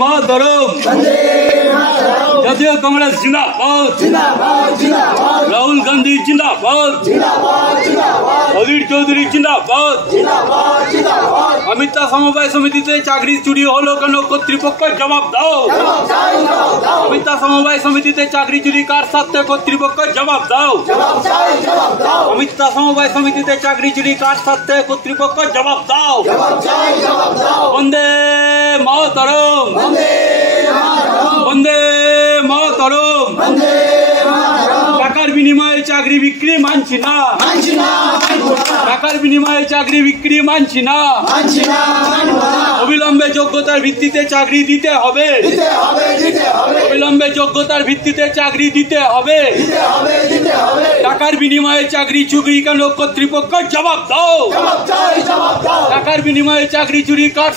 মাতরম জাতীয় কংগ্রেস জিন্দাবাদ রাহুল গান্ধী জিন্দাবাদ অধীর চৌধুরী জিন্দাবাদ অমিত শাহ সমবায় সমিতিতে চাকরি চুরি হলো কেন কর্তৃপক্ষ জবাব দাও অমিত শাহ সমবায় সমিতিতে চাকরি চুরি কার সাথে কর্তৃপক্ষ জবাব দাও অমিত শাহ সমবায় সমিতিতে চাকরি চুরি কার সাথে কর্তৃপক্ষ জবাব দাও বন্দে মাতরম বন্দে মাতরম টাকার বিনিময়ে চাকরি বিক্রি মানছি না টাকার বিনিময়ে চাকরি বিক্রি মানছি না অবিলম্বে যোগ্যতার ভিত্তিতে চাকরি দিতে হবে অবিলম্বে যোগ্যতার ভিত্তিতে চাকরি দিতে হবে টাকার বিনিময়ে চাকরি চুরি কেন কর্তৃপক্ষ জবাব দাও টাকার বিনিময়ে চাকরি চুরি কার